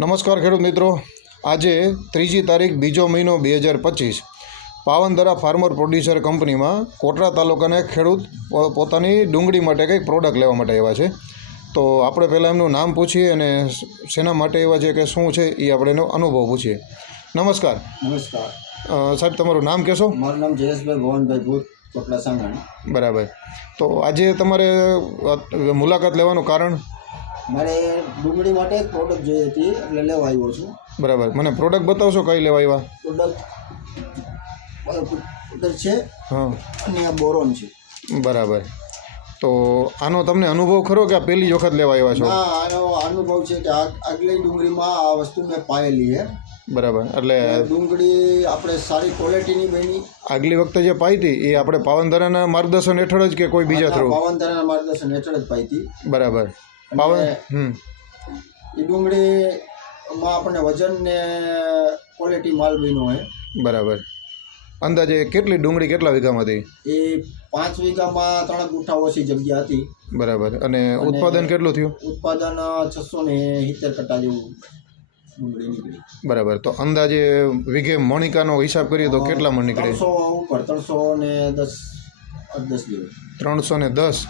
નમસ્કાર ખેડૂત મિત્રો. આજે ત્રીજી તારીખ બીજો મહિનો બે હજાર પચીસ. પાવનદરા ફાર્મર પ્રોડ્યુસર કંપનીમાં કોટડા તાલુકાના ખેડૂત પોતાની ડુંગળી માટે કંઈક પ્રોડક્ટ લેવા માટે આવ્યા છે. તો આપણે પહેલાં એમનું નામ પૂછીએ અને શેના માટે આવ્યા છે કે શું છે એ આપણે એનો અનુભવ પૂછીએ. નમસ્કાર. નમસ્કાર. સાહેબ તમારું નામ કહેશો? મારું નામ જયેશભાઈ ભવનભાઈ ભૂત કોટલા સાંગાણી. બરાબર. તો આજે તમારે મુલાકાત લેવાનું કારણ? મારે ડુંગળી માટે એક પ્રોડક્ટ જોઈ હતી એટલે લેવા આવ્યો છું. બરાબર. મને પ્રોડક્ટ બતાવશો કઈ લેવા આવ્યા? પ્રોડક્ટ પ્રોડક્ટ છે હા. અને આ બોરોન છે. બરાબર. તો આનો તમને અનુભવ ખરો કે આ પહેલી વખત લેવા આવ્યા છો? હા આનો અનુભવ છે કે આ આગલી ડુંગળીમાં આ વસ્તુ મેં પાયેલી છે. બરાબર. એટલે ડુંગળી આપણે સારી ક્વોલિટીની બની. આગલી વખતે જે પાઈ હતી એ આપણે પાવનધરાના માર્ગદર્શન હેઠળ જ કે કોઈ બીજા થ્રુ પાવનધરાના માર્ગદર્શન હેઠળ જ પાઈ હતી. બરાબર. હમ. એ ડુંગળીમાં આપણને વજન ને ક્વોલિટી માલ બીનો હોય. બરાબર. અંદાજે કેટલી ડુંગળી કેટલા વીઘામાં હતી? એ પાંચ વીઘામાં ત્રણ ગુઠા ઓછી જગ્યા હતી. બરાબર. અને ઉત્પાદન કેટલું થયું? ઉત્પાદન છસો ને સિત્તેર કટ્ટા જેવું બરાબર. તો અંદાજે વીઘે મણિકાનો હિસાબ કરીએ તો કેટલા મણ નીકળે? ત્રણસો ઉપર ત્રણસો ને દસ દસ ત્રણસો ને દસ.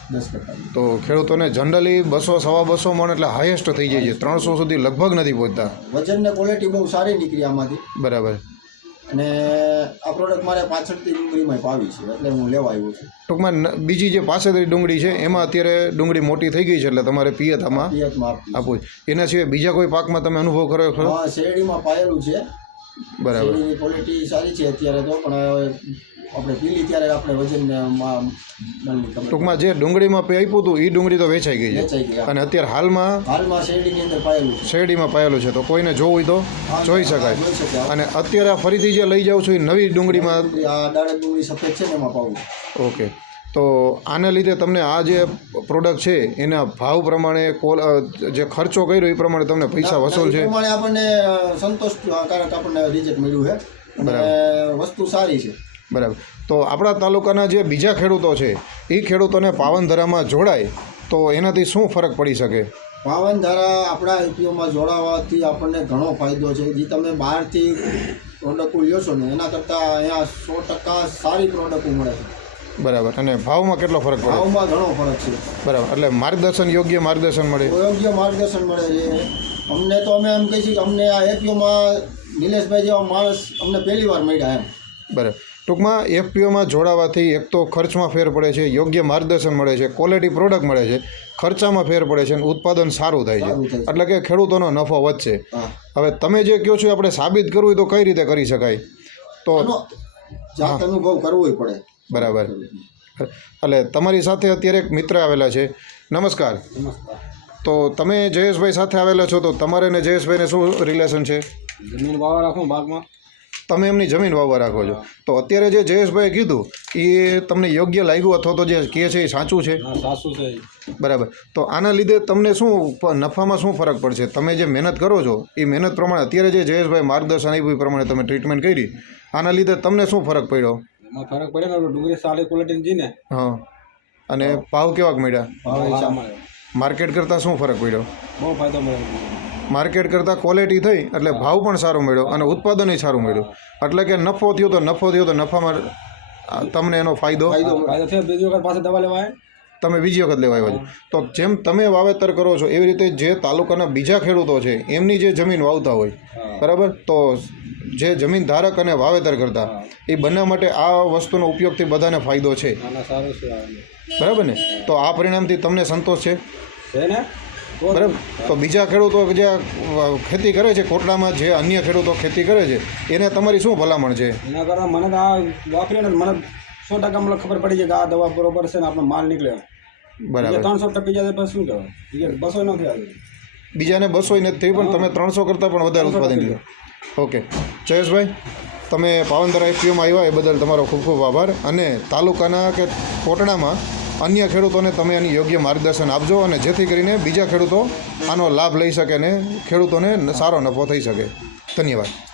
તો ખેડૂતોને જનરલી બસો સવા બસો મણ એટલે હાઈએસ્ટ થઈ જાય છે. ત્રણસો સુધી લગભગ નથી પહોંચતા. વજન ને ક્વોલિટી બહુ સારી નીકળી આમાંથી. બરાબર. અને આ પ્રોડક્ટ મારે પાછળથી ડુંગળીમાં પાવી છે એટલે હું લેવા આવ્યો છું. ટૂંકમાં બીજી જે પાસેથી ડુંગળી છે એમાં અત્યારે ડુંગળી મોટી થઈ ગઈ છે એટલે તમારે પિયત આમાં પિયતમાં આપવું એના સિવાય બીજા કોઈ પાકમાં તમે અનુભવ કર્યો ખરો? શેરડીમાં પાયેલું છે. બરાબર. શેરડીની ક્વોલિટી સારી છે અત્યારે તો પણ આપણે પીલી ત્યારે આપણે વજન ને માં નલની ખબર ટૂંકમાં જે ડુંગળીમાં આપ્યું હતું એ ડુંગળી તો વેચાઈ ગઈ છે. અને અત્યારે હાલમાં હાલમાં શેરડીની અંદર પાયેલું છે. શેરડીમાં પાયેલું છે તો કોઈને જોવું હોય તો જોઈ શકાય. અને અત્યારે ફરીથી જે લઈ જાઉં છું એ નવી ડુંગળીમાં આ દાડક ડુંગળી સફેદ છે ને એમાં પાવું ઓકે. તો આને લીધે તમને આ જે પ્રોડક્ટ છે એના ભાવ પ્રમાણે કોલ જે ખર્ચો કર્યો એ પ્રમાણે તમને પૈસા વસૂલ છે? પ્રમાણે આપણને સંતોષકારક આપણને રિઝલ્ટ મળ્યું છે. અને વસ્તુ સારી છે. બરાબર. તો આપણા તાલુકાના જે બીજા ખેડૂતો છે એ ખેડૂતોને પાવનધરામાં જોડાય તો એનાથી શું ફરક પડી શકે? પાવનધારા આપણા આઈપીઓમાં જોડાવાથી આપણને ઘણો ફાયદો છે. જે તમે બહારથી પ્રોડક્ટો લ્યો છો ને એના કરતાં અહીંયા સો ટકા સારી પ્રોડક્ટો મળે છે. બરાબર. અને ભાવમાં કેટલો ફરક પડે? ભાવમાં ઘણો ફરક છે. બરાબર. એટલે માર્ગદર્શન યોગ્ય માર્ગદર્શન મળે? યોગ્ય માર્ગદર્શન મળે છે. અમને તો અમે એમ કહીશું કે અમને આ એફપીઓમાં નિલેશભાઈ જેવા માણસ અમને પહેલી વાર મળ્યા એમ. બરાબર. ટૂંકમાં એફપીઓમાં જોડાવાથી એક તો ખર્ચમાં ફેર પડે છે યોગ્ય માર્ગદર્શન મળે છે ક્વોલિટી પ્રોડક્ટ મળે છે ખર્ચામાં ફેર પડે છે અને ઉત્પાદન સારું થાય છે. એટલે કે ખેડૂતોનો નફો વધશે. હવે તમે જે કહો છો આપણે સાબિત કરવું હોય તો કઈ રીતે કરી શકાય? તો જાત અનુભવ કરવો પડે. બરાબર. એટલે તમારી સાથે અત્યારે એક મિત્ર આવેલા છે. નમસ્કાર. તો તમે જયેશભાઈ સાથે આવેલા છો તો તમારે ને જયેશભાઈને શું રિલેશન છે? જમીન વાવા રાખો બાગમાં. તમે એમની જમીન વાવવા રાખો છો. તો અત્યારે જે જયેશભાઈએ કીધું એ તમને યોગ્ય લાગ્યું અથવા તો જે કહે છે એ સાચું છે? સાચું છે. બરાબર. તો આના લીધે તમને શું નફામાં શું ફરક પડશે? તમે જે મહેનત કરો છો એ મહેનત પ્રમાણે અત્યારે જે જયેશભાઈ માર્ગદર્શન આપ્યું એ પ્રમાણે તમે ટ્રીટમેન્ટ કરી. આના લીધે તમને શું ફરક પડ્યો? એમાં ફરક પડે ને ડુંગળી સારી ક્વોલિટીની જી ને. હા. અને ભાવ કેવાક મળ્યા? ભાવ હિસાબ મળે. માર્કેટ કરતાં શું ફરક પડ્યો? બહુ ફાયદો મળ્યો માર્કેટ કરતાં ક્વોલિટી થઈ એટલે ભાવ પણ સારો મળ્યો અને ઉત્પાદનય સારું મળ્યું. એટલે કે નફો થયો તો નફો થયો તો નફામાં તમને એનો ફાયદો? ફાયદો છે બીજી વખત પાસે દવા લેવા આવે તમે બીજી વખત લેવા આવ્યા છો. તો જેમ તમે વાવેતર કરો છો એવી રીતે જે તાલુકાના બીજા ખેડૂતો છે એમની જે જમીન વાવતા હોય બરાબર? તો જે જમીન ધારક અને વાવેતર કરતા એ બંને માટે આ વસ્તુનો ઉપયોગથી બધાને ફાયદો છે. બરાબર ને? તો આ પરિણામથી તમને સંતોષ છે? છે ને? બરાબર? તો બીજા ખેડૂતો જે ખેતી કરે છે કોટડામાં જે અન્ય ખેડૂતો ખેતી કરે છે એને તમારી શું ભલામણ છે? મને સો ટકા મને ખબર પડી જાય કે આ દવા બરોબર છે ને આપણો માલ નીકળ્યો. બરાબર. ત્રણસો ટકા જાય પછી શું કહેવાય? બસો નથી આવી બીજાને બસો નથી થઈ પણ તમે ત્રણસો કરતાં પણ વધારે ઉત્પાદન લીધું. ઓકે. જયેશભાઈ તમે પાવનધરા એફપીઓમાં આવ્યા એ બદલ તમારો ખૂબ ખૂબ આભાર. અને તાલુકાના કે કોટડામાં અન્ય ખેડૂતોને તમે એની યોગ્ય માર્ગદર્શન આપજો અને જેથી કરીને બીજા ખેડૂતો આનો લાભ લઈ શકે ને ખેડૂતોને સારો નફો થઈ શકે. ધન્યવાદ.